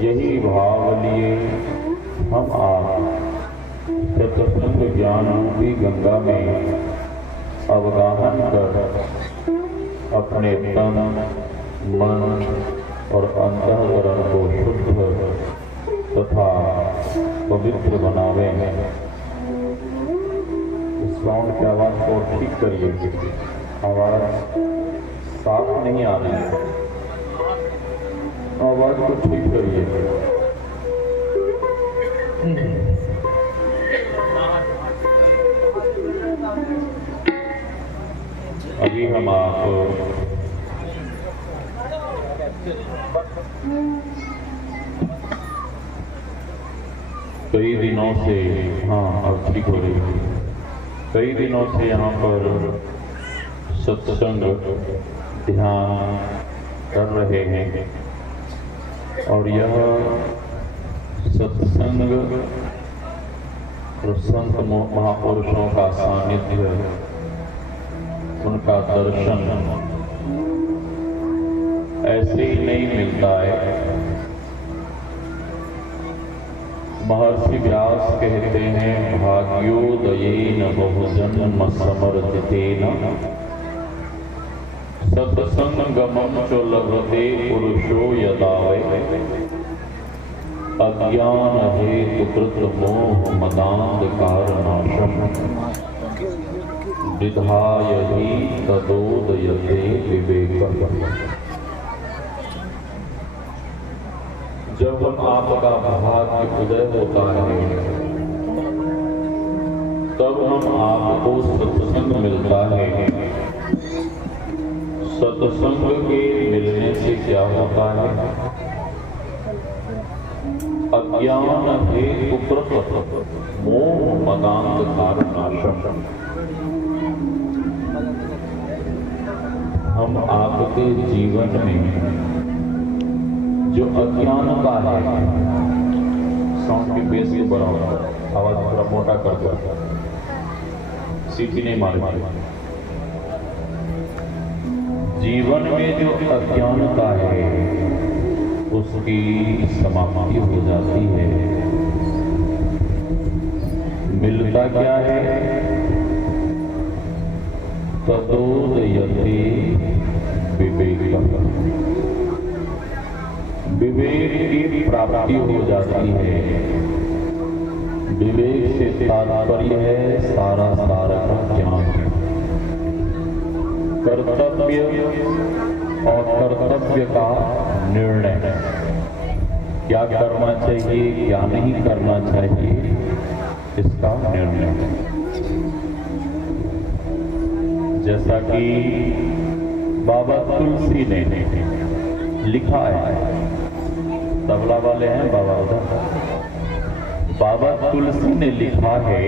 यही भाव लिए हम आप सत्संग ज्ञान रूपी गंगा में अवगाहन कर अपने तन, मन और अंतःकरण को शुद्ध तथा पवित्र बनावे। इस साउंड की आवाज को ठीक करिए, आवाज साफ नहीं आ रही है, आवाज को ठीक करिए। अभी हम आप कई दिनों से, हाँ अब ठीक हो रही है, कई दिनों से यहाँ पर सत्संग ध्यान कर रहे हैं और यह सत्संग संत महापुरुषों का सानिध्य, उनका दर्शन ऐसे ही नहीं मिलता है। महर्षि व्यास कहते हैं, भाग्योदयेन बहुजन्म समर्थितेन सत्संगमं च लभते पुरुषो यदा वै अज्ञान हेतुकृत मोह मदान्धकारनाशम् विधाय हि तदोदयते विवेकः। जब आपका भाग्य उदय होता है तब हम आपको सत्संग मिलता है। सत्संग के मिलने से क्या होता है? अज्ञान हेतुकृत मोह मदान्धकारनाशम्। हम आपके जीवन में जो अज्ञानता है, साउंड की बेस के बराबर, आवाज थोड़ा मोटा कर दो, सीटी नहीं मारे। जीवन में जो अज्ञानता है उसकी समाप्ति हो जाती है। मिलता क्या है? तदोदयते विवेकः। विवेक की प्राप्ति हो जाती है। विवेक से तात्पर्य है सारा सारा ज्ञान, कर्तव्य और कर्तव्य का निर्णय, क्या करना चाहिए क्या नहीं करना चाहिए, इसका निर्णय। जैसा कि बाबा तुलसी ने लिखा है, तबला वाले हैं बाबा उधर, बाबा तुलसी ने लिखा है,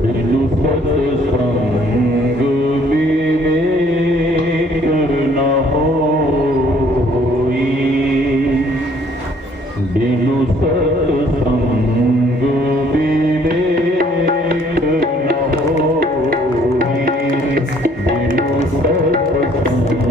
बिनु सत्संग विवेक न होई, बिनु सत्संग विवेक न होई, बिनु सत्संग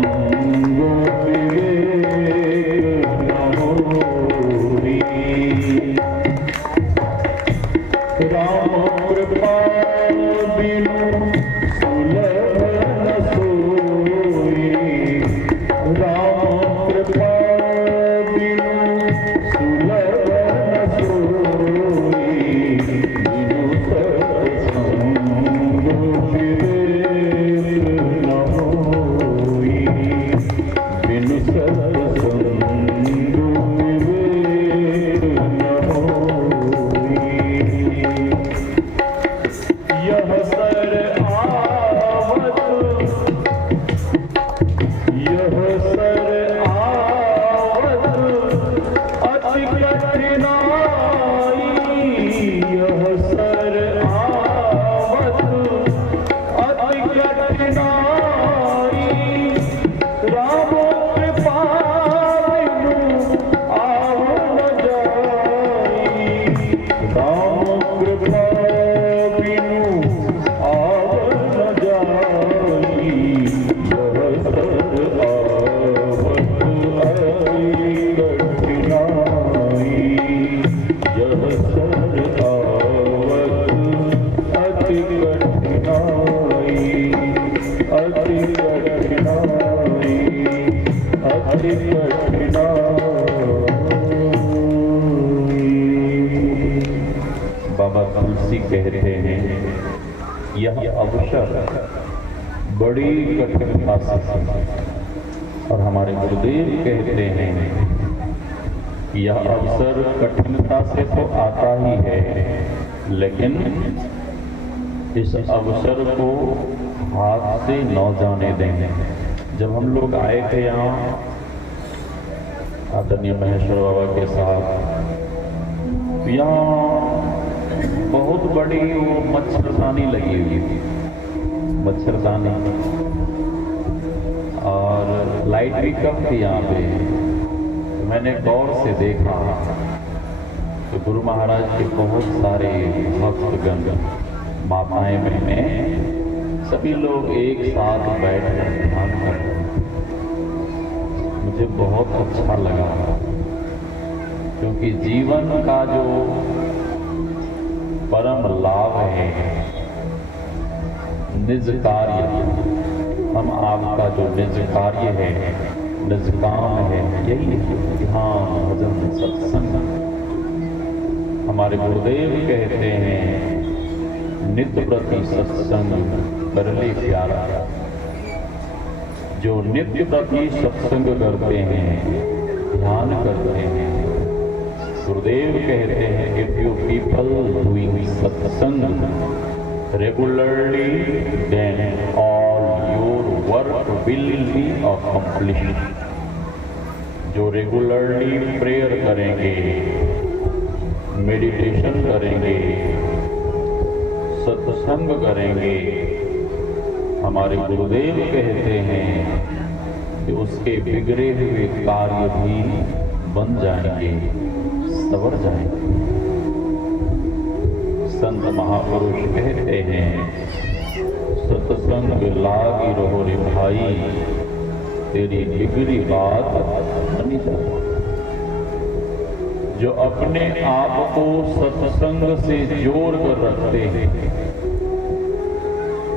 अति बाबा तुलसी कहते हैं यह अवसर बड़ी कठिनता से, और हमारे गुरुदेव कहते हैं यह अवसर कठिनता से तो आता ही है, लेकिन इस अवसर को हाथ से न जाने देंगे। जब हम लोग आए थे यहाँ आदरणीय महेश्वर बाबा के साथ, यहाँ बहुत बड़ी वो मच्छरदानी लगी हुई थी, मच्छरदानी, और लाइट भी कम थी यहाँ पे। मैंने गौर से देखा तो गुरु महाराज के बहुत सारे भक्तगण, माताएं, बहनें, सभी लोग एक साथ बैठ कर ध्यान कर रहे हैं। मुझे बहुत अच्छा लगा, क्योंकि जीवन का जो परम लाभ है, निज कार्य, हम आपका जो निज कार्य है, निज काम है, यही ध्यान, भजन, सत्संग। हमारे गुरुदेव कहते हैं नित्य प्रति सत्संग कर ले प्यारा। जो नित्य प्रति सत्संग करते हैं, ध्यान करते हैं, गुरुदेव कहते हैं if you people doing satsang regularly then all your work will be accomplished. जो रेगुलरली प्रेयर करेंगे, मेडिटेशन करेंगे, सत्संग करेंगे, हमारे गुरुदेव कहते हैं कि उसके बिगड़े हुए कार्य भी बन जाएंगे, सवर जाएंगे। संत महापुरुष कहते हैं सत्संग लागी रहो रे भाई, तेरी बिगड़ी बात बनी जाए। जो अपने आप को सत्संग से जोड़ कर रखते हैं,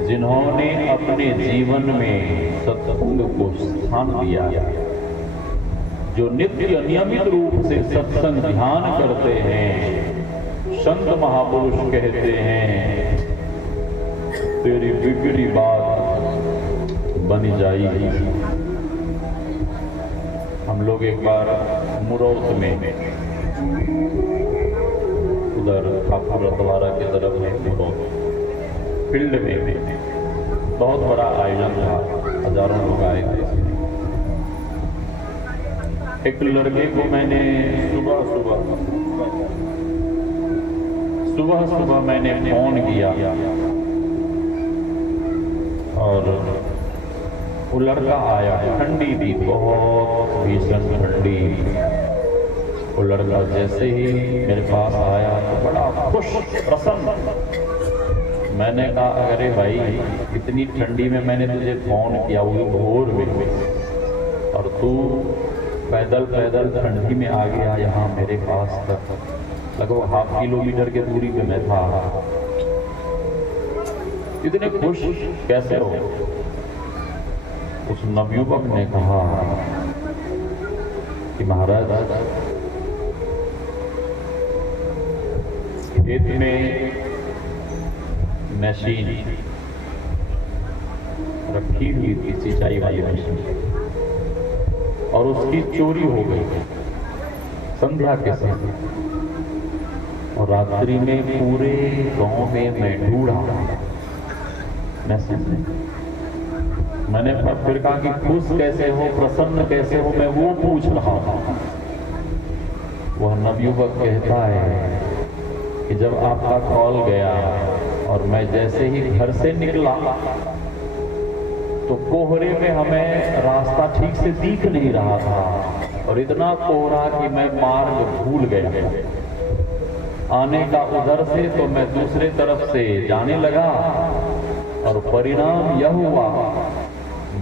जिन्होंने अपने जीवन में सत्संग को स्थान दिया, जो नित्य नियमित रूप से सत्संग ध्यान करते हैं, संत महापुरुष कहते हैं तेरी बिगड़ी बात बनी जाएगी। हम लोग एक बार मुरौत में, उधर कापुरद्वारा की तरफ में मुरौत फील्ड में बहुत बड़ा आयोजन था, हजारों लोग आए थे। एक लड़के को मैंने सुबह मैंने फोन किया, और वो लड़का आया। ठंडी थी, बहुत भीषण ठंडी। वो लड़का जैसे ही मेरे पास आया तो बड़ा खुश, प्रसन्न। मैंने कहा अरे भाई, इतनी ठंडी में मैंने तुझे फोन किया, वो भोर में, और तू पैदल पैदल ठंडी में आ गया यहाँ मेरे पास तक। लगभग ½ किलोमीटर के दूरी पे मैं था। इतने खुश कैसे हो? उस नवयुवक ने कहा कि महाराज, खेत में मशीन रखी हुई थी, सिंचाई वाली मशीन, और उसकी चोरी हो गई संध्या के समय, और रात्रि में पूरे गांव में मैं ढूंढा। मैंने फिर कहा कि खुश कैसे हो, प्रसन्न कैसे हो, मैं वो पूछ रहा हूं। वह नवयुवक कहता है कि जब आपका कॉल गया और मैं जैसे ही घर से निकला तो कोहरे में हमें रास्ता ठीक से दिख नहीं रहा था, और इतना कोहरा कि मैं मार्ग भूल गया। आने का उधर से तो मैं दूसरे तरफ से जाने लगा, और परिणाम यह हुआ,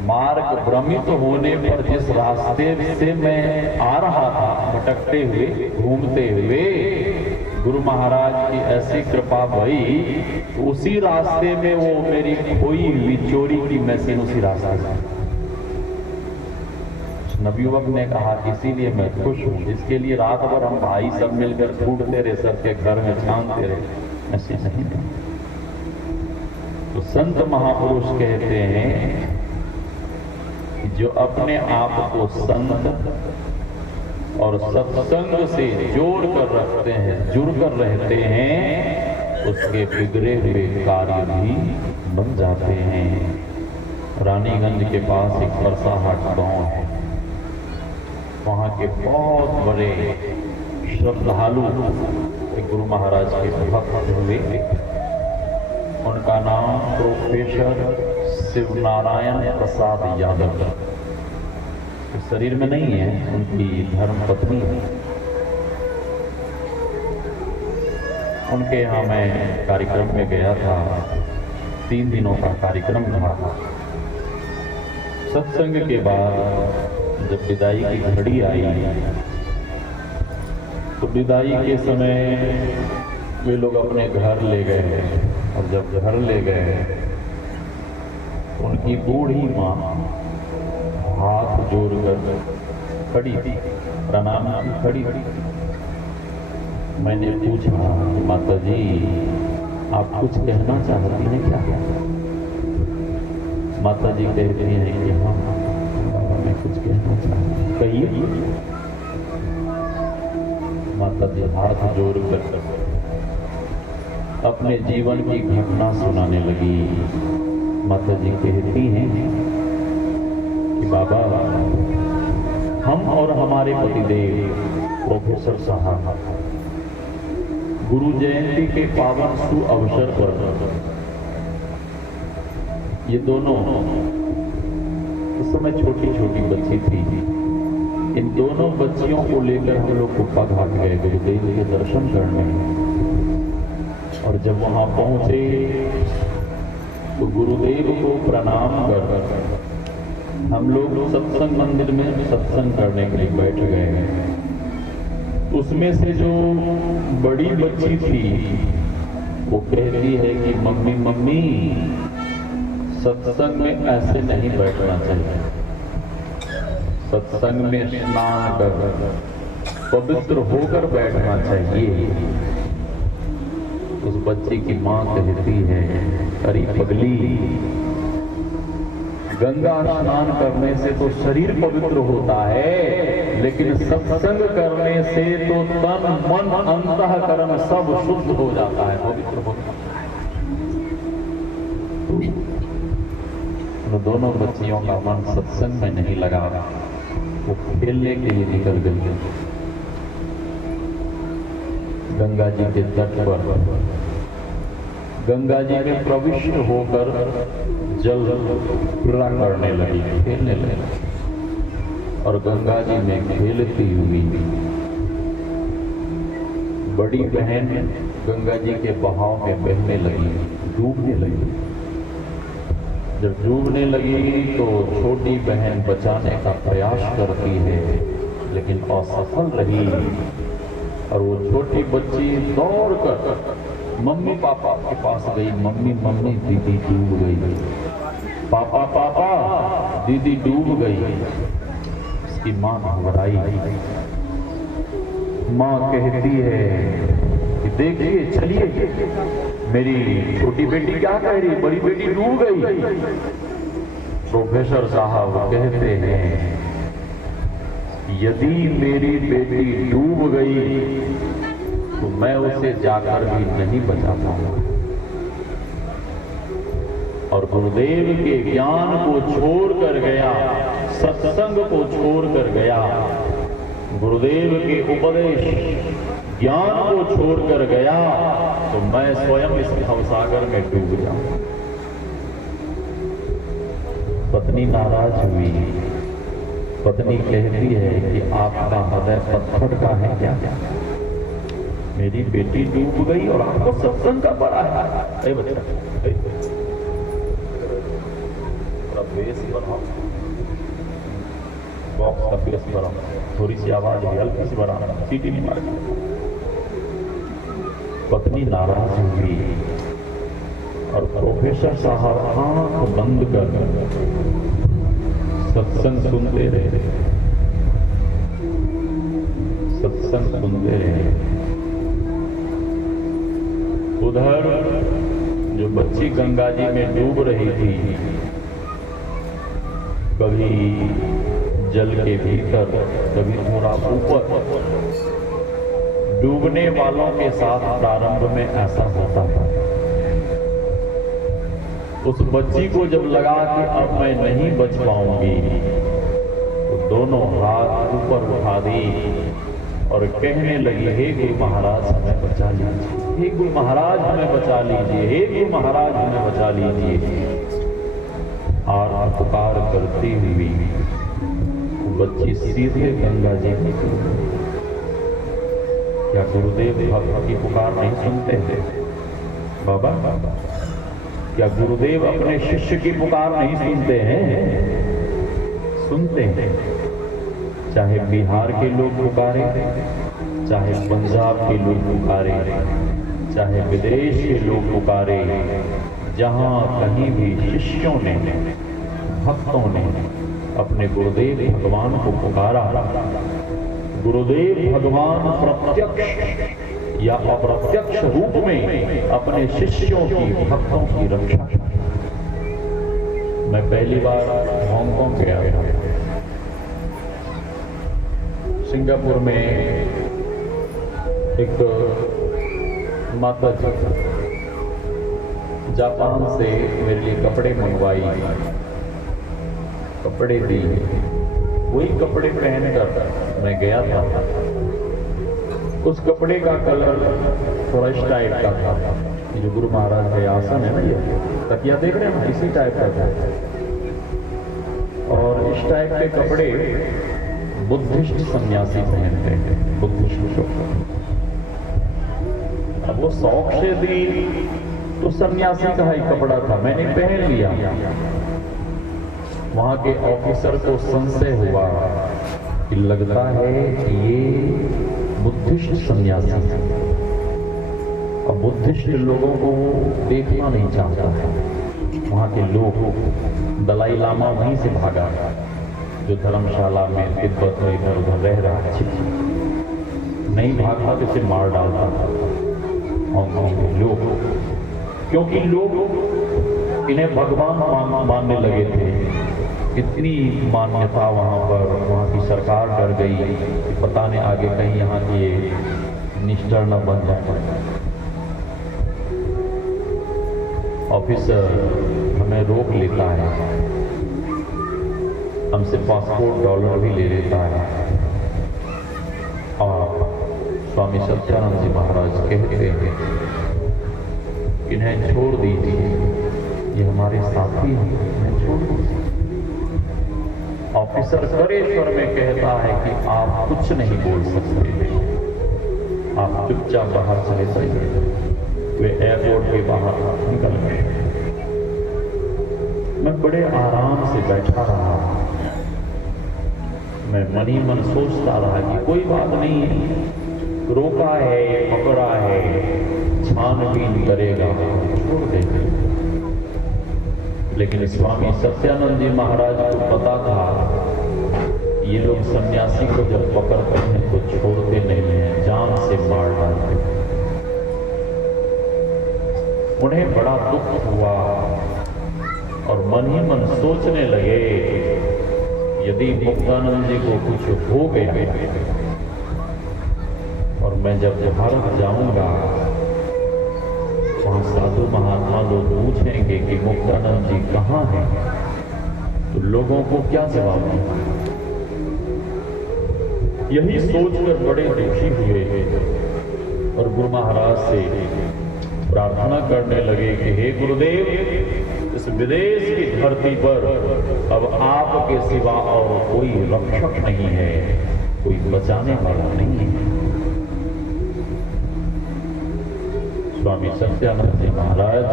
मार्ग भ्रमित होने पर जिस रास्ते से मैं आ रहा था, भटकते हुए, घूमते हुए, गुरु महाराज की ऐसी कृपा भई, उसी रास्ते में वो मेरी खोई हुई चोरी की मशीन उसी रास्ते में। नवयुवक ने कहा इसीलिए मैं खुश हूँ, जिसके लिए रात भर हम भाई सब मिलकर ढूंढते रहे, सबके घर में छानते रहे, ऐसे नहीं था। तो संत महापुरुष कहते हैं कि जो अपने आप को संत और सत्संग से जोड़ कर रखते हैं, जुड़ कर रहते हैं, उसके बिगड़े हुए कार्य भी बन जाते हैं। रानीगंज के पास एक परसाहाट गांव है, वहाँ के बहुत बड़े श्रद्धालु गुरु महाराज के भक्त हुए। उनका नाम प्रोफेसर शिवनारायण प्रसाद यादव। तो शरीर में नहीं है, उनकी धर्म पत्नी है। उनके यहाँ मैं कार्यक्रम में गया था, 3 दिनों का कार्यक्रम था। सत्संग के बाद जब विदाई की घड़ी आई तो विदाई के समय वे लोग अपने घर ले गए, और जब घर ले गए उनकी बूढ़ी माँ हाथ जोड़कर खड़ी थी, प्रणाम की खड़ी थी। मैंने पूछा, माता जी आप कुछ कहना चाहती हैं क्या? माता जी कहती हैं कि हाँ मैं कुछ कहना चाहती हूँ, कहिए। माता जी हाथ जोड़कर अपने जीवन की घटना सुनाने लगी। माता जी कहती हैं कि बाबा, हम और हमारे पतिदेव प्रोफेसर साहब गुरु जयंती के पावन सु अवसर पर ये दोनों, उस समय छोटी छोटी बच्ची थी, इन दोनों बच्चियों को लेकर हम लोग कुप्पा घाट गए गुरुदेव के दर्शन करने। और जब वहां पहुंचे तो गुरुदेव को प्रणाम कर हम लोग सत्संग मंदिर में सत्संग करने के लिए बैठ गए। उसमें से जो बड़ी बच्ची थी वो कहती है कि मम्मी मम्मी सत्संग में ऐसे नहीं बैठना चाहिए, सत्संग में स्नान कर पवित्र होकर बैठना चाहिए। उस बच्चे की माँ कहती है, अरे पगली, गंगा स्नान करने से तो शरीर पवित्र होता है, लेकिन सत्संग करने से तो तन मन अंतःकरण सब शुद्ध हो जाता है, पवित्र होता है। तो दोनों बच्चियों का मन सत्संग में नहीं लगा, वो खेलने के लिए निकल गई। गंगा जी के तट पर गंगा जी में प्रविष्ट होकर जल क्रीड़ा करने लगी, खेलने लगी। और गंगा जी में खेलती हुई बड़ी बहन गंगा जी के बहाव में बहने लगी, डूबने लगी। जब डूबने लगी तो छोटी बहन बचाने का प्रयास करती है, लेकिन असफल रही। और वो छोटी बच्ची दौड़कर मम्मी पापा के पास गई। मम्मी मम्मी दीदी डूब गई, पापा पापा दीदी डूब गई। उसकी माँ घबराई। माँ कहती है कि देखिए, चलिए, मेरी छोटी बेटी क्या कह रही, बड़ी बेटी डूब गई। प्रोफेसर साहब कहते हैं, यदि मेरी बेटी डूब गई तो मैं उसे जाकर भी नहीं बचा पाऊंगा। और गुरुदेव के ज्ञान को छोड़ कर गया, सत्संग को छोड़ कर गया, गुरुदेव के उपदेश ज्ञान को छोड़ कर गया, तो मैं स्वयं इस भवसागर में डूब जाऊं। पत्नी नाराज हुई। पत्नी कहती है कि आपका हृदय पत्थर का है क्या? मेरी बेटी डूब गई और आपको सत्संग का पड़ा है। अरे बच्चा, बेस बढ़ाओ, बॉक्स का बेस बढ़ाओ, थोड़ी सी आवाज है, हल्की सी बढ़ाना, सीटी नहीं मारेगा। पत्नी नाराज हुई और प्रोफेसर साहब आंख बंद कर सत्संग सुनते रहे। सत्संग सुनते रहे। उधर जो बच्ची गंगा जी में डूब रही थी, कभी जल के भीतर, कभी थोड़ा ऊपर, डूबने वालों के साथ प्रारंभ में ऐसा होता था। उस बच्ची को जब लगा कि अब मैं नहीं बच पाऊंगी, तो दोनों हाथ ऊपर उठा दी और कहने लगी, हे गुरु महाराज हमें बचा लीजिए, हे गुरु महाराज हमें बचा लीजिए, हे गुरु महाराज हमें बचा लीजिए। और पुकार करती हुई बच्ची सीधे गंगा जी में। क्या गुरुदेव भक्त की पुकार नहीं सुनते थे? बाबा, क्या गुरुदेव अपने शिष्य की पुकार नहीं सुनते हैं? सुनते हैं। चाहे बिहार के लोग पुकारे, चाहे पंजाब के लोग पुकारे, चाहे विदेश के लोग पुकारे, जहां कहीं भी शिष्यों ने, भक्तों ने अपने गुरुदेव भगवान को पुकारा, गुरुदेव भगवान प्रत्यक्ष या अप्रत्यक्ष रूप में अपने शिष्यों की, भक्तों की रक्षा। मैं पहली बार हांगकांग गया था। सिंगापुर में एक माता जी जापान से मेरे लिए कपड़े मंगवाई, कपड़े दी, वही कपड़े पहनकर मैं गया था। उस कपड़े का कलर थोड़ा इस टाइप का था, जो गुरु महाराज के आसन है ना, ये तकिया देख रहे हैं ना, इसी टाइप का था। और इस टाइप के कपड़े बुद्धिस्ट सन्यासी पहनते हैं, बुद्धिस्ट लोग। अब वो शौक से दी तो सन्यासी का ही कपड़ा था, मैंने पहन लिया। वहां के ऑफिसर को संशय हुआ कि लगता है कि ये बुद्धिस्ट सन्यासी है। अब बुद्धिस्ट लोगों को देखना नहीं चाहता है। वहां के लोग, दलाई लामा वहीं से भागा, जो धर्मशाला में, तिब्बत में इधर उधर रह रहा है, नहीं भागता तो इसे मार डालता था हांगकांग के लोग, क्योंकि लोग इन्हें भगवान मानने लगे थे। इतनी मान्यता वहां पर, वहां की सरकार डर गई कि पता नहीं आगे कहीं यहाँ की निष्ठर न बन जाए। ऑफिसर हमें रोक लेता है, हमसे पासपोर्ट डॉलर भी ले लेता है और स्वामी सत्यानंद जी महाराज कहते हैं, इन्हें छोड़ दीजिए, ये हमारे साथी हैं, इन्हें छोड़ दीजिए। ऑफिसर कड़े स्वर में कहता है कि आप कुछ नहीं बोल सकते, आप चुपचाप बाहर चले जाइए। वे एयरपोर्ट के बाहर निकल गए। मैं बड़े आराम से बैठा रहा, मैं मन ही मन सोचता रहा कि कोई बात नहीं है, रोका है, पकड़ा है, छानबीन करेगा, छोड़ देगा। लेकिन स्वामी सत्यानंद जी महाराज को पता था ये लोग सन्यासी को जब पकड़ते हैं तो छोड़ते नहीं हैं, जान से मार डालते। उन्हें बड़ा दुख हुआ और मन ही मन सोचने लगे, यदि मुक्तानंद जी को कुछ हो गया और मैं जब भारत जाऊंगा, वहां साधु महात्मा लोग पूछेंगे कि मुक्तानंद जी कहाँ हैं, तो लोगों को क्या जवाब दूंगा। यही सोचकर बड़े दुखी हुए और गुरु महाराज से प्रार्थना करने लगे कि हे गुरुदेव, इस विदेश की धरती पर अब आपके सिवा और कोई रक्षक नहीं है, कोई बचाने वाला नहीं है। स्वामी सत्यानंद जी महाराज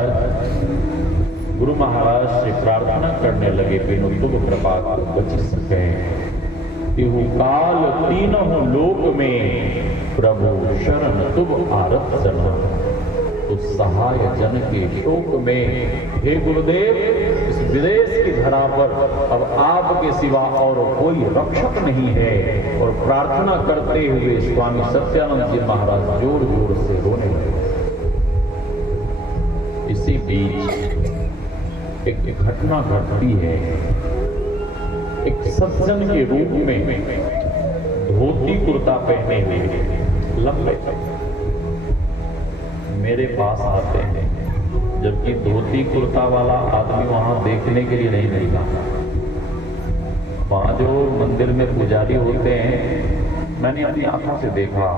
गुरु महाराज से प्रार्थना करने लगे, बिनु तुम कृपा कर बच सके। तिहु काल तीनों लोक में प्रभु शरण तुम आरत जना, तो सहाय जन के शोक में हे गुरुदेव, इस विदेश की धरा पर अब आपके सिवा और कोई रक्षक नहीं है। और प्रार्थना करते हुए स्वामी सत्यानंद जी महाराज जोर जोर से रोने लगे। इसी बीच एक घटना घटती है। एक सज्जन के रूप में धोती कुर्ता पहने हुए लंबे मेरे पास आते हैं, जबकि धोती कुर्ता वाला आदमी वहां देखने के लिए नहीं मिलता। वहां जो मंदिर में पुजारी होते हैं, मैंने अपनी आंखों से देखा,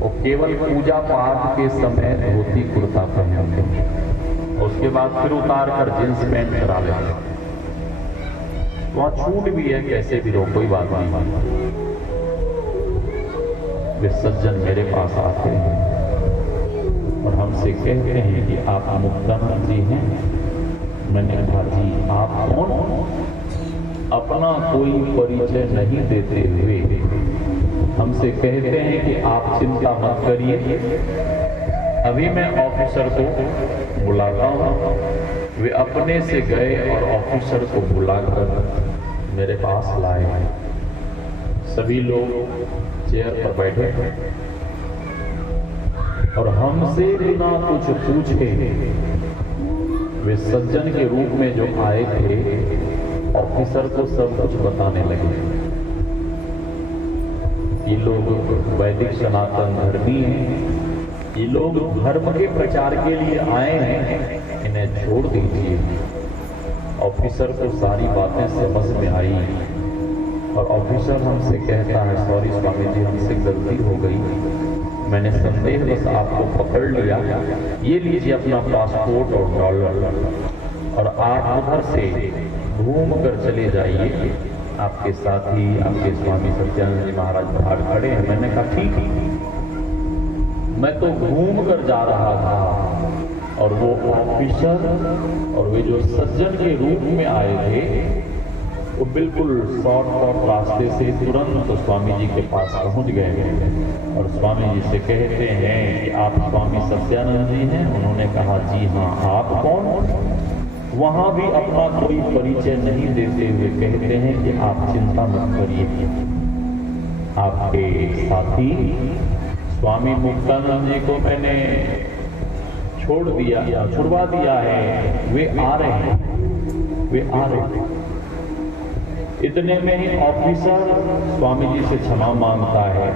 वो केवल पूजा पाठ के समय धोती कुर्ता पहने होते हैं, उसके बाद फिर उतार कर जींस पैंट करा लेते हैं। वहां छूट भी है, कैसे भी रो, कोई बात नहीं। वे सज्जन मेरे पास आते हैं और हमसे कहते हैं कि आप मुक्तानंद जी हैं। मैंने कहा जी आप कौन? अपना कोई परिचय नहीं देते हुए हमसे कहते हैं कि आप चिंता मत करिए, अभी मैं ऑफिसर को बुलाता हूँ। वे अपने से गए और ऑफिसर को बुलाकर मेरे पास लाए। सभी लोग चेयर पर बैठे और हमसे बिना कुछ पूछे वे सज्जन के रूप में जो आए थे ऑफिसर को सब कुछ बताने लगे। ये लोग वैदिक सनातन धर्मी हैं, ये लोग धर्म के प्रचार के लिए आए हैं, इन्हें छोड़ दीजिए। ऑफिसर को सारी बातें समझ में आई और ऑफिसर हमसे कहता है, सॉरी स्वामी जी, हमसे गलती हो गई, मैंने संदेहवश आपको पकड़ लिया, ये लीजिए अपना पासपोर्ट और डॉलर, और आप उधर से घूम कर चले जाइए। आपके साथी आपके स्वामी सत्यानंद जी महाराज बाहर खड़े हैं। मैंने कहा ठीक है। मैं तो घूम कर जा रहा था और वो ऑफिसर और वे जो सज्जन के रूप में आए थे वो बिल्कुल शॉर्टकट रास्ते से तुरंत तो स्वामी जी के पास पहुंच गए और स्वामी जी से कहते हैं कि आप स्वामी सत्यानंद जी हैं? उन्होंने कहा जी हाँ। आप कौन? वहां भी अपना कोई परिचय नहीं देते हुए कहते हैं कि आप चिंता मत करिए, आपके साथी स्वामी मुक्तानंद जी को मैंने छोड़ दिया या छुड़वा दिया है, वे आ रहे हैं, वे आ रहे हैं। इतने में ही ऑफिसर स्वामी जी से क्षमा मांगता है,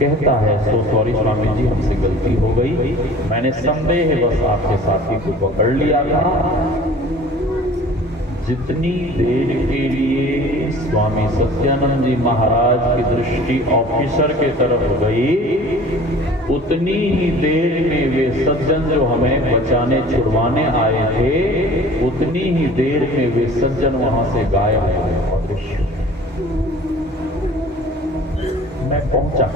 कहता है सो सॉरी स्वामी जी, हमसे गलती हो गई, मैंने संदेहवश आपके साथी को पकड़ लिया था। जितनी देर के लिए स्वामी सत्यानंद जी महाराज की दृष्टि ऑफिसर के तरफ गई, उतनी ही देर में वे सज्जन जो हमें बचाने छुड़वाने आए थे, उतनी ही देर में वे सज्जन वहां से गायब हो गए। मैं पहुंचा,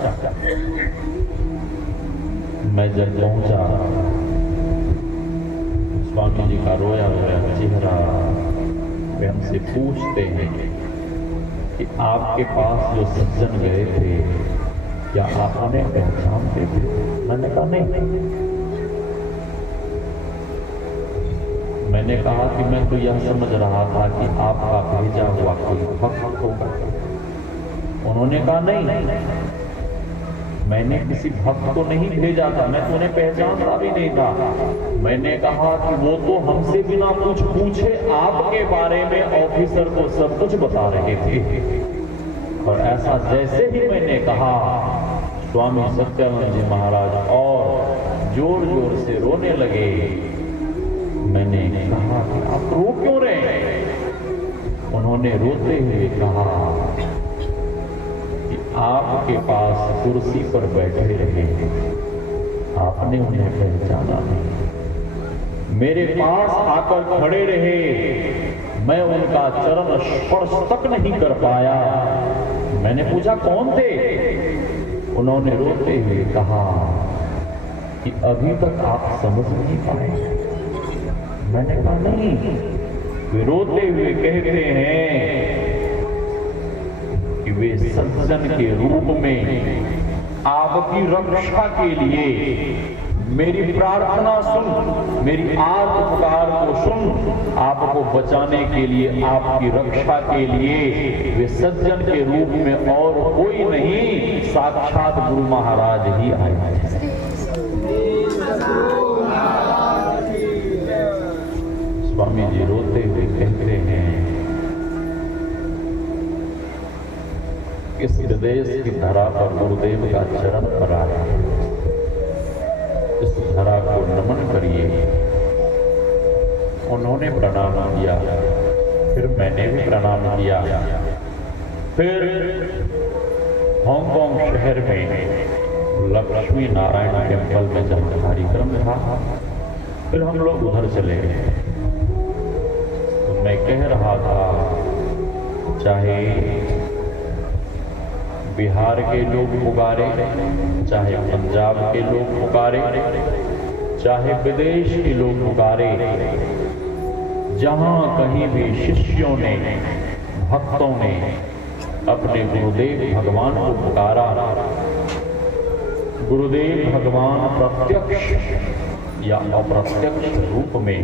मैं जब पहुंचा, स्वामी जी का रोया रोया चेहरा, वे हमसे पूछते हैं कि आपके पास जो सज्जन गए थे क्या आप उन्हें पहचानते थे? मैंने कहा नहीं। मैंने कहा कि मैं तो यह समझ रहा था कि आपका भेजा हुआ कोई भक्त होगा। उन्होंने कहा नहीं, मैंने किसी भक्त को नहीं भेजा था, मैं तो उन्हें पहचानता भी नहीं था। मैंने कहा कि वो तो हमसे बिना कुछ पूछे आपके बारे में ऑफिसर को सब कुछ बता रहे थे। और ऐसा जैसे ही मैंने कहा, स्वामी सत्यानंद जी महाराज और जोर जोर से रोने लगे। मैंने कहा कि आप रो क्यों रहे हैं? उन्होंने रोते हुए कहा कि आपके पास कुर्सी पर बैठे रहे, आपने उन्हें पहचाना नहीं। मेरे पास आकर खड़े रहे, मैं उनका चरण स्पर्श तक नहीं कर पाया। मैंने पूछा कौन थे? उन्होंने रोते हुए कहा कि अभी तक आप समझ नहीं पाए। मैंने कहा नहीं। वे रोते हुए कहते हैं कि वे सज्जन के रूप में आपकी रक्षा के लिए मेरी प्रार्थना सुन, मेरी आर्त पुकार को सुन। आपको बचाने के लिए, आपकी रक्षा के लिए वे सज्जन के रूप में और कोई नहीं, साक्षात गुरु महाराज ही आए। स्वामी जी रोते हुए कहते हैं, इस विदेश की धरा पर गुरुदेव का चरण पर आया, इस धरा को नमन करिए। उन्होंने प्रणाम किया, फिर मैंने भी प्रणाम किया। फिर हांगकांग शहर में लक्ष्मी नारायण टेम्पल में जब कार्यक्रम था, फिर हम लोग उधर चले गए। तो मैं कह रहा था, चाहे बिहार के लोग पुकारे, चाहे पंजाब के लोग पुकारे, चाहे विदेश के लोग पुकारे, जहां कहीं भी शिष्यों ने, भक्तों ने अपने गुरुदेव भगवान को पुकारा, गुरुदेव भगवान प्रत्यक्ष या अप्रत्यक्ष रूप में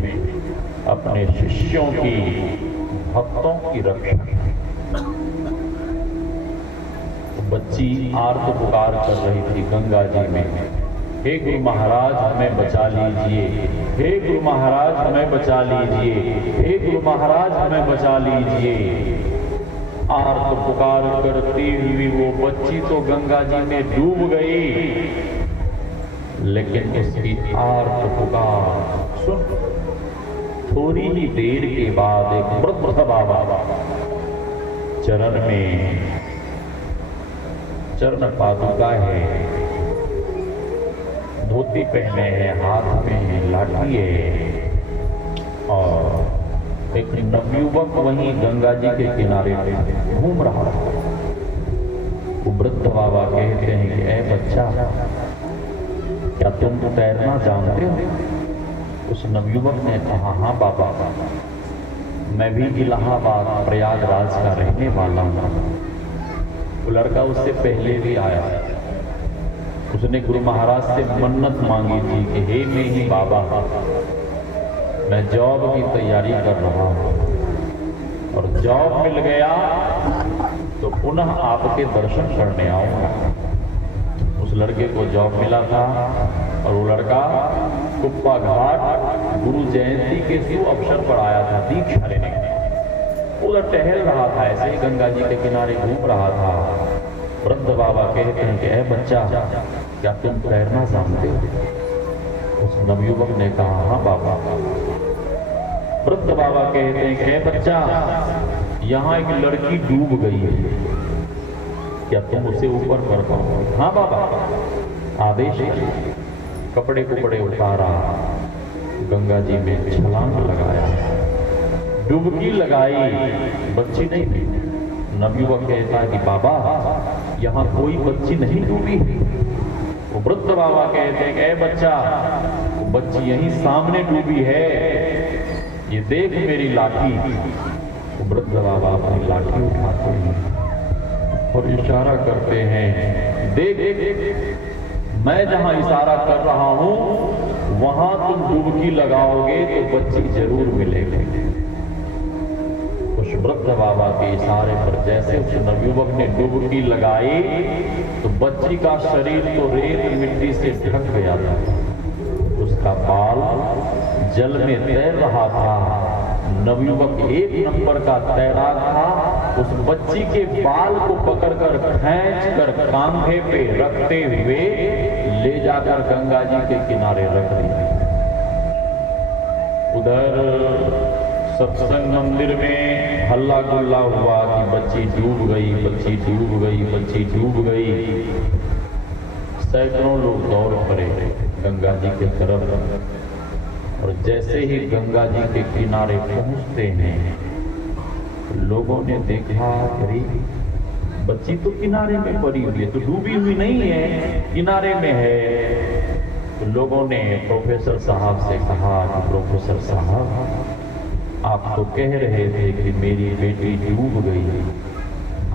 अपने शिष्यों की, भक्तों की रक्षा। बच्ची आर्त पुकार कर रही थी गंगा जी में, हे गुरु महाराज हमें बचा लीजिए, हे गुरु महाराज हमें बचा लीजिए, हे गुरु महाराज हमें बचा लीजिए। आर्त पुकार करती हुई वो बच्ची तो गंगा जी में डूब गई, लेकिन उसकी आर्त पुकार सुन, थोड़ी ही देर के बाद एक वृद्ध बाबा चरण में चरण पादुका है, धोती पहने हैं, हाथ में लाठी है, और एक नवयुवक वहीं गंगा जी के किनारे घूम रहा था। वो वृद्ध बाबा कहते हैं कि ऐ बच्चा, क्या तुम तैरना जानते हो? उस नवयुवक ने कहा, हाँ बाबा, मैं भी इलाहाबाद प्रयागराज का रहने वाला हूँ। वो लड़का उससे पहले भी आया, उसने गुरु महाराज से मन्नत मांगी थी कि हे मेरी बाबा, मैं जॉब की तैयारी कर रहा हूँ और जॉब मिल गया तो पुनः आपके दर्शन करने आऊंगा। उस लड़के को जॉब मिला था और वो लड़का कुप्पा घाट गुरु जयंती के शुभ अवसर पर आया था दीक्षा लेने। उधर टहल रहा था, ऐसे ही गंगा जी के किनारे घूम रहा था। वृद्ध बाबा कहते हैं कि ऐ बच्चा, क्या तुम तैरना जानते हो? उस नवयुवक ने कहा, हाँ बाबा। वृद्ध बाबा कहते हैं कि ऐ बच्चा, यहाँ एक लड़की डूब गई है, क्या तुम उसे ऊपर कर पाओगे? हाँ बाबा। आदेश है। कपड़े कुपड़े उतारा, गंगा जी में छलांग लगाया, डुबकी लगाई, बच्ची नहीं थी। नवयुवक कहता है कि बाबा, यहाँ कोई बच्ची नहीं डूबी है। वो वृद्ध बाबा कहते हैं कि ऐ बच्चा, वो बच्ची यहीं सामने डूबी है, ये देख मेरी लाठी। वो वृद्ध बाबा अपनी लाठी उठाते हैं और इशारा करते हैं, देख मैं जहां इशारा कर रहा हूं वहां तुम डुबकी लगाओगे तो बच्ची जरूर मिलेगी। उस वृद्ध बाबा के इशारे पर जैसे उस नवयुवक ने डुबकी लगाई तो बच्ची का शरीर तो रेत मिट्टी से ढक गया था, उसका बाल जल में तैर रहा था। नवयुवक एक नंबर का तैराक था। उस बच्ची के बाल को पकड़कर खींचकर कांधे पे रखते हुए ले जाकर गंगा जी के किनारे रख दिया। उधर सत्संग मंदिर में हल्ला गुल्ला हुआ कि बच्ची डूब गई, बच्ची डूब गई, बच्ची डूब गई। सैकड़ों लोग दौड़ पड़े गंगा जी के तरफ, और जैसे ही गंगा जी के किनारे पहुंचते हैं, लोगों ने देखा, अरे बच्ची तो किनारे में पड़ी हुई है, तो डूबी हुई नहीं है, किनारे में है। तो लोगों ने प्रोफेसर साहब से कहा कि प्रोफेसर साहब, आप तो कह रहे थे कि मेरी बेटी डूब गई,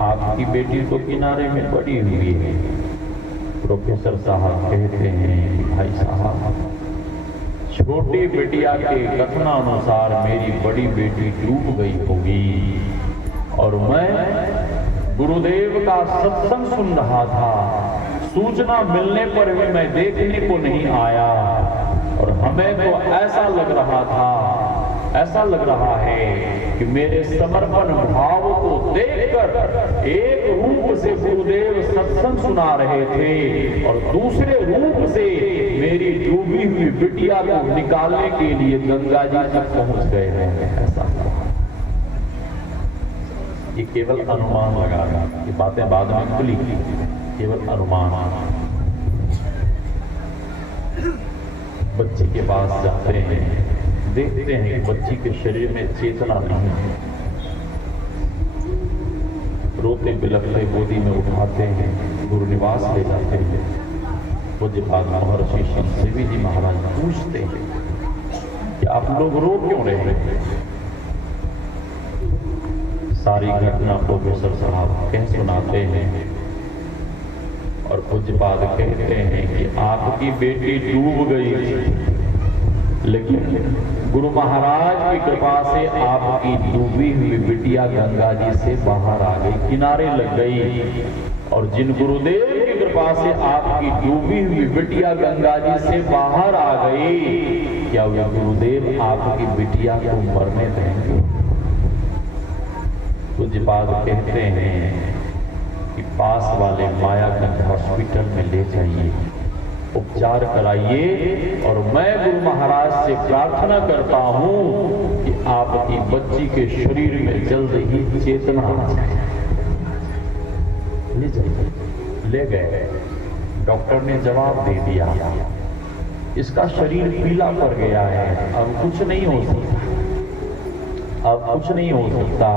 आपकी बेटी तो किनारे में पड़ी हुई है। प्रोफेसर साहब कहते हैं, भाई साहब, छोटी बेटिया के कथनानुसार मेरी बड़ी बेटी डूब गई होगी और मैं गुरुदेव का सत्संग सुन रहा था। सूचना मिलने पर भी मैं देखने को नहीं आया और हमें तो ऐसा लग रहा है कि मेरे समर्पण भाव को देखकर एक रूप से गुरुदेव सत्संग सुना रहे थे और दूसरे रूप से मेरी डूबी हुई बिटिया को निकालने के लिए गंगा जी तक पहुंच गए हैं। ऐसा ये केवल अनुमान लगा रहा, ये बातें बाद में खुली, केवल अनुमान। बच्ची के पास जाते हैं, देखते हैं कि बच्ची के शरीर में चेतना नहीं है। रोते बिलखते गोदी में उठाते हैं, गुरु निवास ले जाते हैं। पूज्यपाद महर्षि संतसेवी जी महाराज पूछते हैं कि आप लोग रो क्यों रहे हैं? सारी घटना प्रोफेसर साहब कह सुनाते हैं और पूज्यपाद कहते हैं कि आपकी बेटी डूब गई थी, लेकिन गुरु महाराज की कृपा से आपकी डूबी हुई बिटिया गंगा जी से बाहर आ गई, किनारे लग गई। और जिन गुरुदेव की कृपा से आपकी डूबी हुई बिटिया गंगा जी से बाहर आ गई, क्या वे गुरुदेव आपकी बिटिया को मरने देंगे? पूज्यपाद कहते हैं कि पास वाले मायागंज हॉस्पिटल में ले जाइए, उपचार कराइए और मैं गुरु महाराज से प्रार्थना करता हूं कि आपकी बच्ची के शरीर में जल्द ही चेतना आ जाए। ले जाइए। ले गए। डॉक्टर ने जवाब दे दिया, इसका शरीर पीला पड़ गया है, अब कुछ नहीं हो सकता।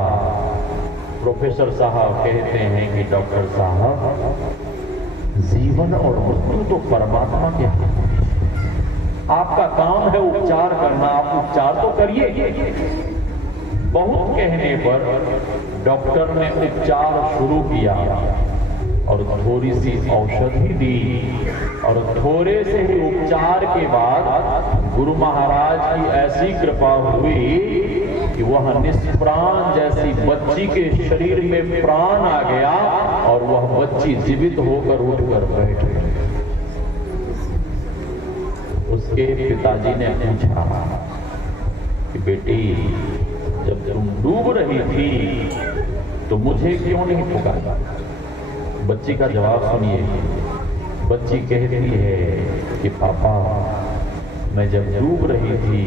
प्रोफेसर साहब कहते हैं कि डॉक्टर साहब, जीवन और मृत्यु तो परमात्मा के हाथ में, आपका काम है उपचार करना, आप उपचार तो करिए। बहुत कहने पर डॉक्टर ने उपचार शुरू किया और थोड़ी सी औषधि दी और थोड़े से ही उपचार के बाद गुरु महाराज की ऐसी कृपा हुई कि वह निष्प्राण जैसी बच्ची के शरीर में प्राण आ गया और वह बच्ची जीवित होकर उठकर बैठ गई। उसके पिताजी ने पूछा कि बेटी, जब तुम डूब रही थी तो मुझे क्यों नहीं पुकारा? बच्ची का जवाब सुनिए। बच्ची कहती है कि पापा, मैं जब डूब रही थी,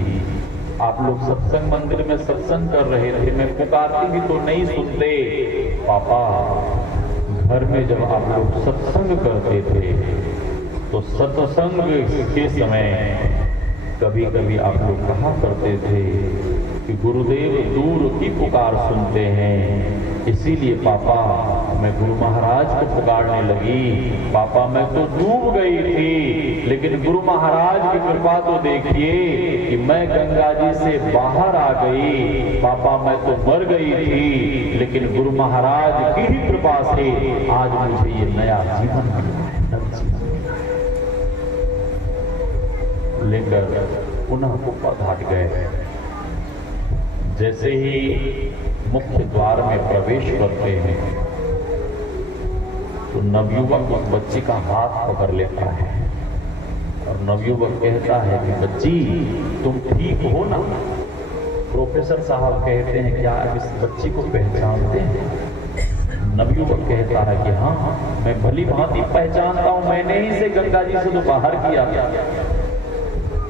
आप लोग सत्संग मंदिर में सत्संग कर रहे थे, मैं पुकारती भी तो नहीं सुनते। पापा, घर में जब आप लोग सत्संग करते थे तो सत्संग के समय कभी कभी आप लोग कहा करते थे कि गुरुदेव दूर की पुकार सुनते हैं, इसीलिए पापा मैं गुरु महाराज को पुकारने लगी। पापा, मैं तो डूब गई थी, लेकिन गुरु महाराज की कृपा तो देखिए कि मैं गंगा जी से बाहर आ गई। पापा, मैं तो मर गई थी, लेकिन गुरु महाराज की ही कृपा से आज मुझे ये नया जीवन मिला। लेकर पुनः कुप्पा घाट गए। जैसे ही मुख्य द्वार में प्रवेश करते हैं तो नवयुवक उस बच्ची का हाथ पकड़ लेता है और नवयुवक कहता है कि बच्ची, तुम ठीक हो ना? प्रोफेसर साहब कहते हैं, क्या आप इस बच्ची को पहचानते हैं? नवयुवक कहता है कि हाँ, मैं भली भांति पहचानता हूं, मैंने ही से गंगा जी से तो बाहर किया।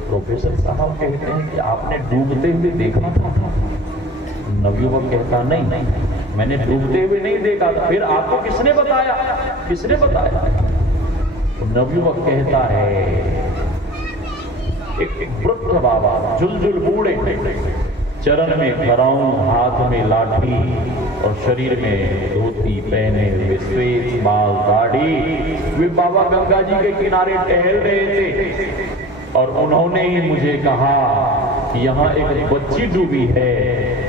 प्रोफेसर साहब कहते हैं कि आपने डूबते हुए देखा था? नवयुवक कहता, नहीं, मैंने डूबते हुए नहीं देखा था। फिर आपको किसने बताया? तो नवयुवक कहता है, एक वृद्ध बाबा, जुलजुल बूढ़े, चरण में खराऊं, हाथ में लाठी और शरीर में धोती पहने हुए, श्वेत बाल दाढ़ी, वे बाबा गंगा जी के किनारे टहल रहे थे और उन्होंने ही मुझे कहा कि यहाँ एक बच्ची डूबी है।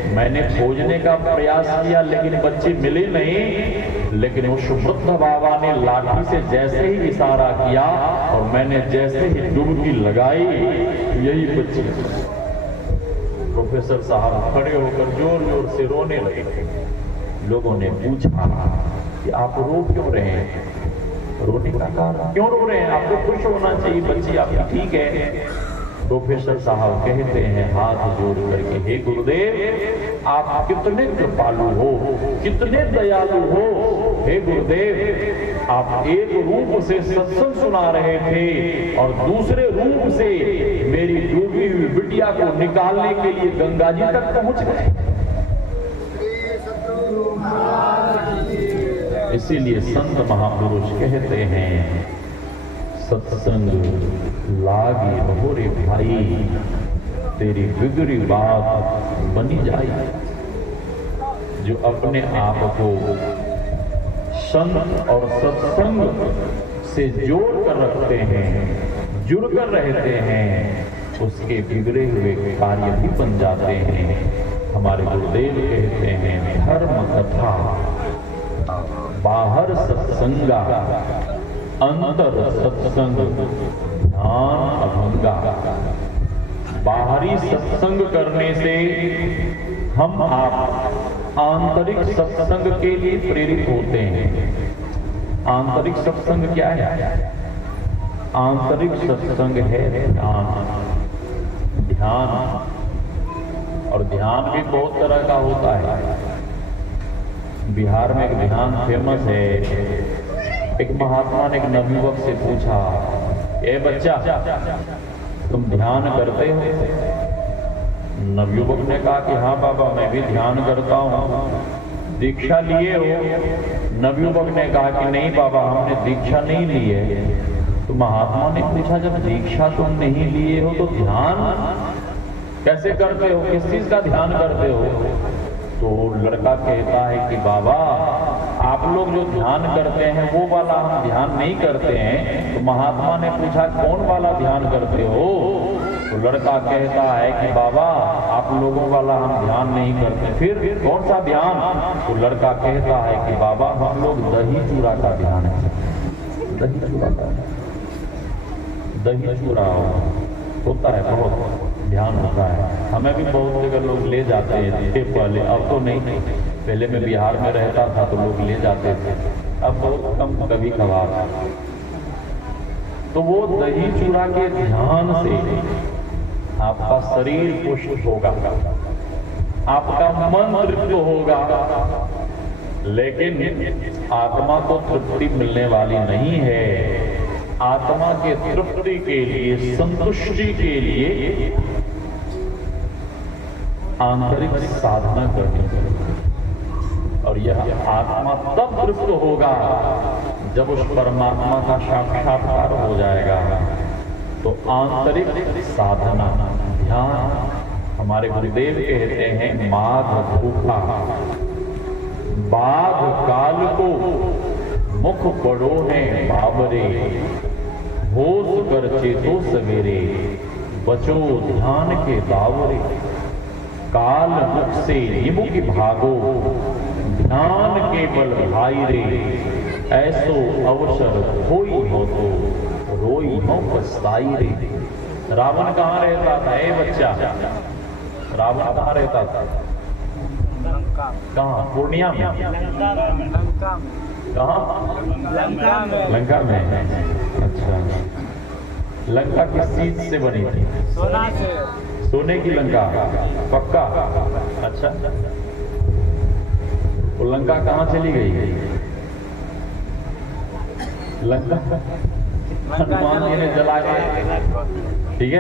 मैंने खोजने का प्रयास किया लेकिन बच्ची मिली नहीं। लेकिन उस वृद्ध बाबा ने लाठी से जैसे ही इशारा किया और मैंने जैसे ही डुबकी लगाई, यही बच्ची प्रोफेसर साहब खड़े होकर जोर जोर से रोने लगे। लोगों ने पूछा कि आप रो क्यों रहे हैं? रोने का कारण क्यों रो रहे हैं? आपको खुश होना चाहिए, बच्ची आपकी ठीक है। प्रोफेसर साहब कहते हैं हाथ जोड़ करके, हे गुरुदेव आप कितने कृपालु हो, कितने दयालु हो। हे गुरुदेव आप एक रूप से सत्संग सुना रहे थे और दूसरे रूप से मेरी डूबी हुई बिटिया को निकालने के लिए गंगा जी तक पहुंच गए। इसीलिए संत महापुरुष कहते हैं सत्संग लागी रहो रे भाई, तेरी बिगड़ी बात बनी जाए। जो अपने आप को संत और सत्संग से जोड़ कर रखते हैं, जुड़ कर रहते हैं, उसके बिगड़े हुए कार्य भी बन जाते हैं। हमारे गुरुदेव कहते हैं धर्म कथा बाहर सत्संगा, अंतर सत्संग ध्यान अभंगा। बाहरी सत्संग करने से हम आप आंतरिक सत्संग के लिए प्रेरित होते हैं। आंतरिक सत्संग क्या है? आंतरिक सत्संग है ध्यान। ध्यान और ध्यान भी बहुत तरह का होता है। बिहार में एक ध्यान फेमस है। एक महात्मा ने एक नवयुवक से पूछा, ए बच्चा तुम ध्यान करते हो? नवयुवक ने कहा कि हाँ बाबा मैं भी ध्यान करता हूँ। दीक्षा लिए हो? नवयुवक ने कहा कि नहीं बाबा हमने दीक्षा नहीं ली है। तो महात्मा ने पूछा जब दीक्षा तुम नहीं लिए हो तो ध्यान कैसे करते हो? किस चीज का ध्यान करते हो? तो लड़का कहता है कि बाबा आप लोग जो ध्यान करते हैं वो वाला हम ध्यान नहीं करते हैं। तो महात्मा ने पूछा कौन वाला ध्यान करते हो? तो लड़का कहता है कि बाबा आप लोगों वाला हम ध्यान नहीं करते। फिर कौन सा ध्यान? तो लड़का कहता है कि बाबा हम लोग दही चूड़ा का ध्यान है। दही चूड़ा का, दही चूड़ा होता है, बहुत ध्यान होता है। हमें भी बहुत जगह लोग ले जाते थे पहले, अब तो नहीं। पहले मैं बिहार में रहता था तो लोग ले जाते थे, अब बहुत कम कभी कभार। तो वो दही चूड़ा के ध्यान से आपका शरीर पुष्ट होगा, आपका मन तृप्त होगा, लेकिन आत्मा को तृप्ति मिलने वाली नहीं है। आत्मा के तृप्ति के लिए, संतुष्टि के लिए आंतरिक साधना करनी चाहिए। और यह आत्मा तब तृप्त होगा जब उस परमात्मा का साक्षात्कार हो जाएगा। तो आंतरिक साधना ध्यान। हमारे गुरुदेव कहते हैं माघ भूखा बाघ काल को मुख पड़ो है बाबरे, होश कर चेतो सवेरे बचो ध्यान के दावरे। काल मुख से निमुख भागो ध्यान के बल भाई रे, ऐसो अवसर होई हो तो रोई हो पछताई रे। रावण कहाँ रहता था? ए बच्चा रावण कहाँ रहता था? कहाँ? पूर्णिया में? कहाँ? लंका में। अच्छा, लंका किस चीज से बनी थी? सोना से। सोने की लंका? पक्का? अच्छा, वो लंका कहाँ चली गई? लंका हनुमान जी ने जला के, ठीक है।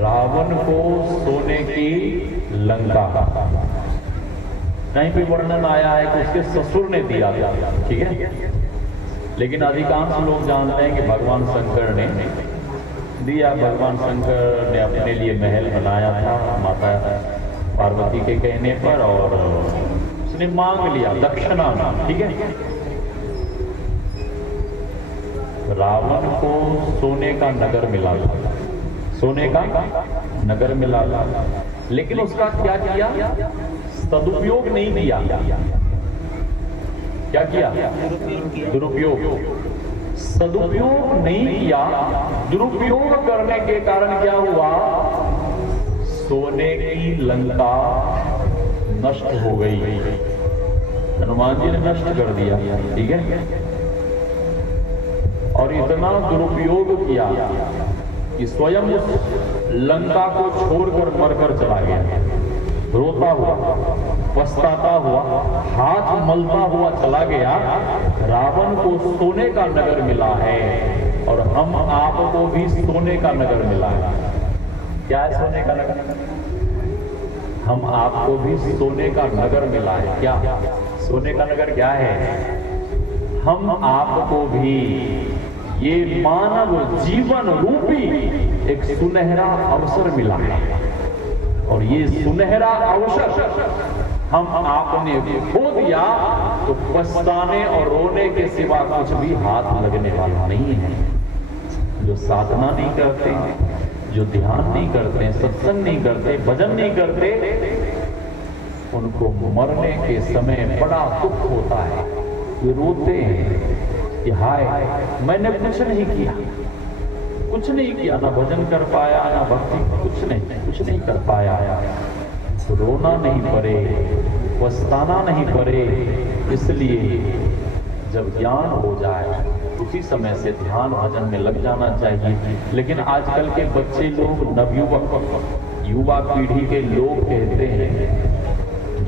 रावण को सोने की लंका कहीं पे वर्णन आया है कि उसके ससुर ने दिया था, ठीक है। लेकिन अधिकांश लोग जानते हैं कि भगवान शंकर ने दिया। भगवान शंकर ने अपने लिए महल बनाया था माता पार्वती के कहने पर, और उसने मांग लिया दक्षिणा में, ठीक है। रावण को सोने का नगर मिला था, सोने का नगर मिला था, लेकिन उसका क्या किया? सदुपयोग नहीं किया। क्या किया? दुरुपयोग। सदुपयोग नहीं किया। दुरुपयोग करने के कारण क्या हुआ? सोने की लंका नष्ट हो गई। हनुमान जी ने नष्ट कर दिया, ठीक है। और इतना दुरुपयोग किया कि स्वयं उस लंका को छोड़कर मरकर चला गया। रोता हुआ, पछताता हुआ, हाथ मलता हुआ चला गया। रावण को सोने का नगर मिला है और हम आपको भी सोने का नगर मिला है। क्या है सोने का नगर? हम आपको भी सोने का नगर मिला है। क्या सोने का नगर क्या है? हम आपको भी ये मानव जीवन रूपी एक सुनहरा अवसर मिला है और ये सुनहरा अवसर हम आपने खो दिया तो पछताने और रोने के सिवा कुछ भी हाथ लगने वाला नहीं है। जो साधना नहीं करते, जो ध्यान नहीं करते, सत्संग नहीं करते, भजन नहीं करते, उनको मरने के समय बड़ा दुख होता है। वे रोते हैं कि हाय मैंने कुछ नहीं किया, कुछ नहीं किया, ना भजन कर पाया, ना भक्ति, कुछ नहीं कर पाया। रोना नहीं पड़े, पछताना नहीं पड़े। इसलिए जब ज्ञान हो जाए उसी समय से ध्यान भजन में लग जाना चाहिए। लेकिन आजकल के बच्चे लोग, नवयुवक, युवा पीढ़ी के लोग कहते हैं,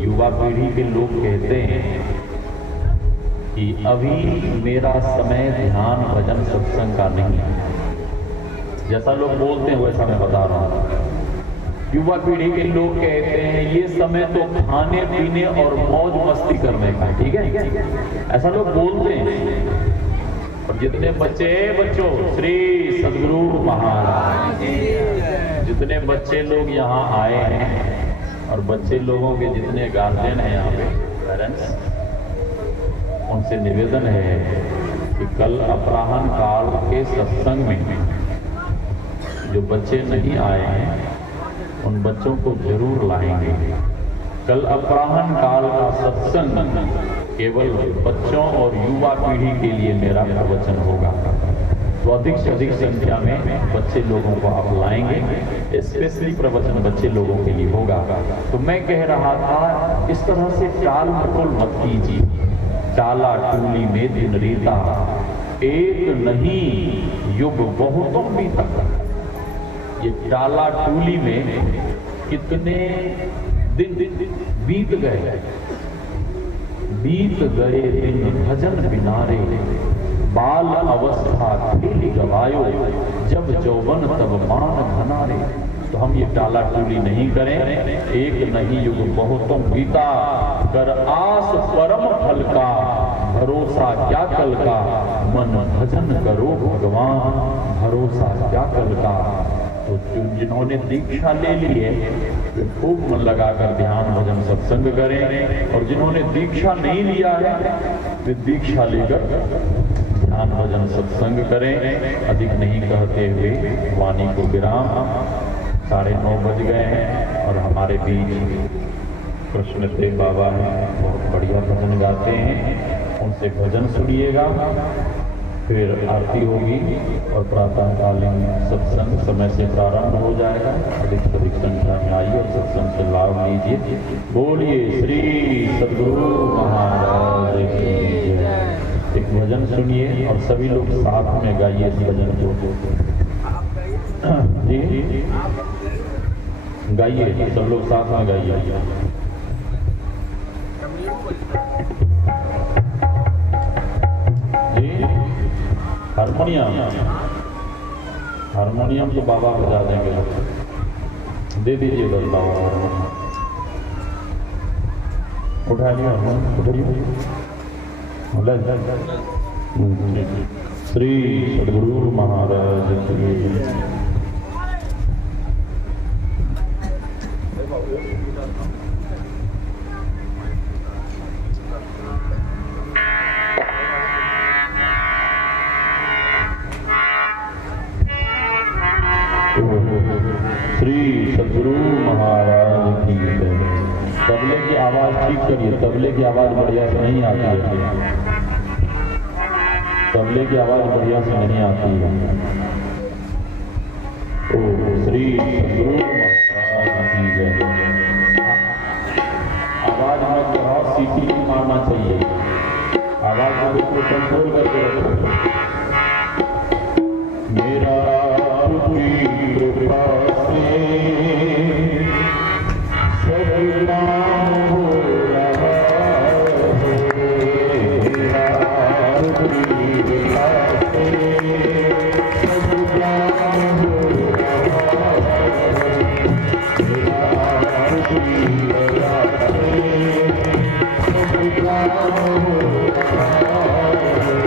युवा पीढ़ी के लोग कहते हैं कि अभी मेरा समय ध्यान भजन सत्संग का नहीं है। जैसा लोग बोलते हैं वैसा मैं बता रहा हूं। युवा पीढ़ी के लोग कहते हैं ये समय तो खाने पीने और मौज मस्ती करने का, ठीक है, ऐसा लोग बोलते हैं। और जितने बच्चों श्री सदगुरु महाराज, जितने बच्चे लोग यहाँ आए हैं और बच्चे लोगों के जितने गार्जियन हैं यहाँ पे, पेरेंट्स, उनसे निवेदन है कि कल अपराह्न काल के सत्संग में जो बच्चे नहीं आए हैं उन बच्चों को जरूर लाएंगे। कल अपराह्न काल का सत्संग केवल बच्चों और युवा पीढ़ी के लिए मेरा प्रवचन होगा। तो अधिक से अधिक संख्या में बच्चे लोगों को आप लाएंगे। स्पेशली प्रवचन बच्चे लोगों के लिए होगा। तो मैं कह रहा था इस तरह से टाल मटोल मत कीजिए। टाला टूली में दिन रीता, एक नहीं युग बहुतों बीता। ये टाला टूली में कितने दिन बीत गए, बीत गए दिन भजन बिनारे। बाल अवस्था खेली गवायो, जब जौवन तब मान घनारे। तो हम ये टाला टूली नहीं करें। एक नहीं युग बहुतों बीता, कर आस परम फल का, भरोसा क्या कल का। मन भजन करो भगवान, भरोसा क्या कल का। तो जिन्होंने दीक्षा ले ली है वे खूब मन लगाकर ध्यान भजन सत्संग करें, और जिन्होंने दीक्षा नहीं लिया है वे दीक्षा लेकर ध्यान भजन सत्संग करें। अधिक नहीं कहते हुए वाणी को विराम। 9:30 बज गए हैं और हमारे बीच कृष्णदेव बाबा हैं, बहुत बढ़िया भजन गाते हैं, उनसे भजन सुनिएगा। फिर आरती होगी और प्रातःकालीन सत्संग समय से प्रारंभ हो जाएगा। अधिक से अधिक संख्या में आइए और सत्संग से लाभ लीजिए। बोलिए श्री सदगुरु महाराज की जय। एक भजन सुनिए और सभी लोग साथ में गाइए इस भजन को। जी गाइए, सब लोग साथ में गाइए। हारमोनियम तो बाबा बजा देंगे, दे दीजिए बस बाबा हारमोनियम। उठा लिया श्री सदगुरु महाराज की। श्री सदगुरु महाराज की जय। तबले की आवाज ठीक करिए, तबले की आवाज बढ़िया से नहीं आती है, तबले की आवाज बढ़िया से नहीं आती है। ओ श्री गुरु महाराज की जय। आवाज में बहुत सीखी मारना चाहिए, आवाज को बिल्कुल कंट्रोल करके रखो। मेरा कृपा से सब काम हो रहा है, मेरा कृपा से सब काम हो रहा है, मेरा कृपा से सब काम हो रहा है।